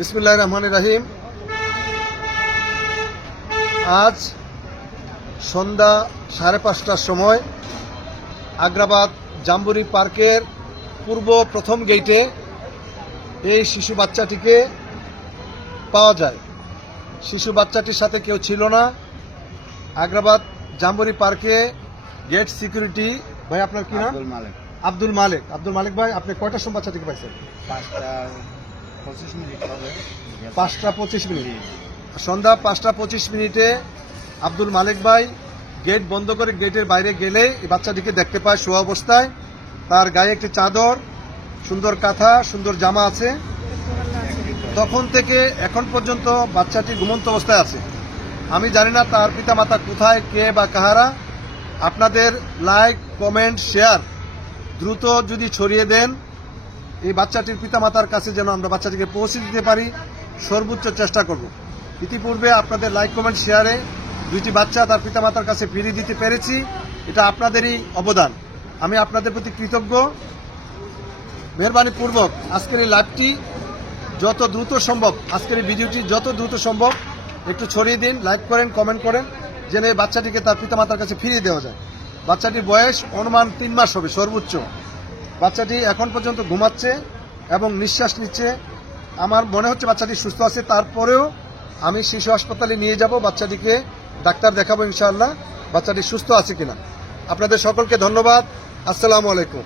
বিসমিল্লাহির রহমানির রহিম। আজ সন্ধ্যা 5:30টার সময় আগ্রাবাদ জাম্বুরি পার্কের পূর্ব প্রথম গেটে এই শিশু বাচ্চাটিকে পাওয়া যায়। শিশু বাচ্চাটির সাথে কেউ ছিল না। আগ্রাবাদ জাম্বুরি পার্কে গেট সিকিউরিটি ভাই, আপনার কি নাম? আব্দুল মালিক। আব্দুল মালিক ভাই, আপনি কয়টার সময় বাচ্চাটিকে পাইছেন? 5:25 সন্ধ্যা 5:25 আব্দুল মালিক ভাই গেট বন্ধ করে গেটের বাইরে গেলে এই বাচ্চাটিকে দেখতে পায় শোয়া অবস্থায়। তার গায়ে একটি চাদর, সুন্দর কাঁথা, সুন্দর জামা আছে। তখন থেকে এখন পর্যন্ত বাচ্চাটি ঘুমন্ত অবস্থায় আছে। আমি জানি না তার পিতামাতা কোথায়, কে বা কাহারা। আপনাদের লাইক, কমেন্ট, শেয়ার দ্রুত যদি ছড়িয়ে দেন, এই বাচ্চাটির পিতামাতার কাছে যেন আমরা বাচ্চাটিকে পৌঁছে দিতে পারি, সর্বোচ্চ চেষ্টা করব। ইতিপূর্বে আপনাদের লাইক, কমেন্ট, শেয়ারে দুইটি বাচ্চা তার পিতামাতার কাছে ফিরিয়ে দিতে পেরেছি। এটা আপনাদেরই অবদান। আমি আপনাদের প্রতি কৃতজ্ঞ। মেহরবানিপূর্বক আজকের এই লাইভটি যত দ্রুত সম্ভব, আজকের এই ভিডিওটি যত দ্রুত সম্ভব একটু ছড়িয়ে দিন, লাইক করেন, কমেন্ট করেন, যেন এই বাচ্চাটিকে তার পিতামাতার কাছে ফিরিয়ে দেওয়া যায়। বাচ্চাটির বয়স অনুমান 3 মাস হবে সর্বোচ্চ। বাচ্চাটি এখন পর্যন্ত ঘুমাচ্ছে এবং নিঃশ্বাস নিচ্ছে। আমার মনে হচ্ছে বাচ্চাটি সুস্থ আছে। তারপরেও আমি শিশু হাসপাতালে নিয়ে যাব, বাচ্চাটিকে ডাক্তার দেখাবো ইনশাআল্লাহ বাচ্চাটি সুস্থ আছে কিনা। আপনাদের সকলকে ধন্যবাদ। আসসালামু আলাইকুম।